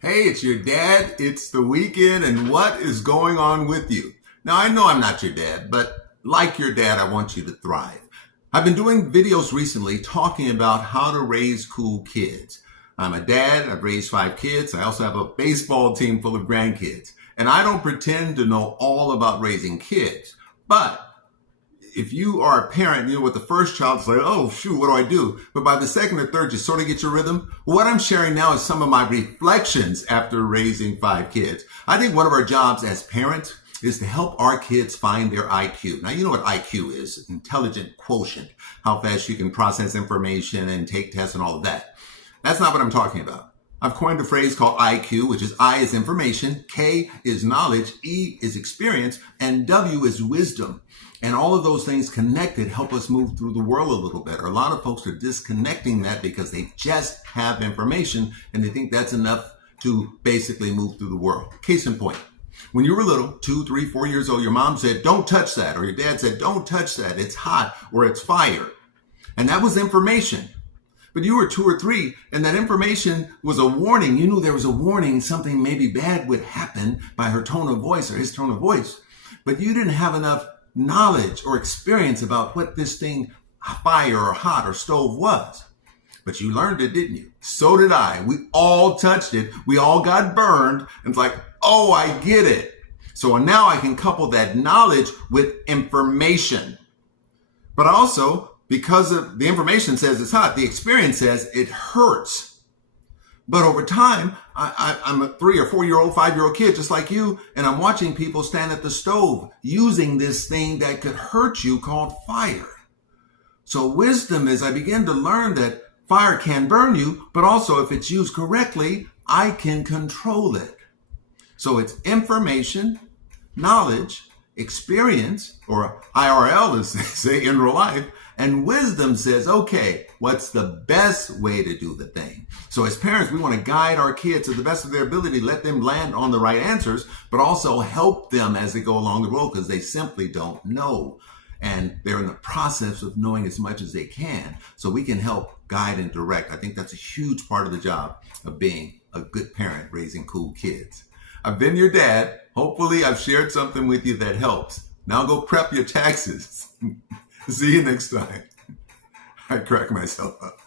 Hey, it's your dad. It's the weekend, and what is going on with you? Now, I know I'm not your dad, but like your dad, I want you to thrive. I've been doing videos recently talking about how to raise cool kids. I'm a dad. I've raised 5 kids. I also have a baseball team full of grandkids. And I don't pretend to know all about raising kids. But if you are a parent, with the first child, it's like, oh, shoot, what do I do? But by the second or third, you sort of get your rhythm. Well, what I'm sharing now is some of my reflections after raising 5 kids. I think one of our jobs as parents is to help our kids find their IQ. Now, you know what IQ is, intelligent quotient, how fast you can process information and take tests and all of that. That's not what I'm talking about. I've coined a phrase called IQ, which is I is information, K is knowledge, E is experience, and W is wisdom. And all of those things connected help us move through the world a little better. A lot of folks are disconnecting that because they just have information and they think that's enough to basically move through the world. Case in point, when you were little, 2, 3, 4 years old, your mom said, don't touch that. Or your dad said, don't touch that. It's hot or it's fire. And that was information. But you were 2 or 3, and that information was a warning. You knew there was a warning, something maybe bad would happen by her tone of voice or his tone of voice. But you didn't have enough knowledge or experience about what this thing, fire or hot or stove, was. But you learned it, didn't you? So did I. We all touched it. We all got burned. And it's like, oh, I get it. So now I can couple that knowledge with information. But also, because of the information says it's hot, the experience says it hurts. But over time, I'm a 3 or 4 year old, 5-year-old kid, just like you, and I'm watching people stand at the stove using this thing that could hurt you called fire. So wisdom is I begin to learn that fire can burn you, but also if it's used correctly, I can control it. So it's information, knowledge, experience, or IRL, as they say in real life, and wisdom says, okay, what's the best way to do the thing? So as parents, we want to guide our kids to the best of their ability, let them land on the right answers, but also help them as they go along the road because they simply don't know. And they're in the process of knowing as much as they can. So we can help guide and direct. I think that's a huge part of the job of being a good parent, raising cool kids. I've been your dad. Hopefully I've shared something with you that helps. Now go prep your taxes. See you next time. I crack myself up.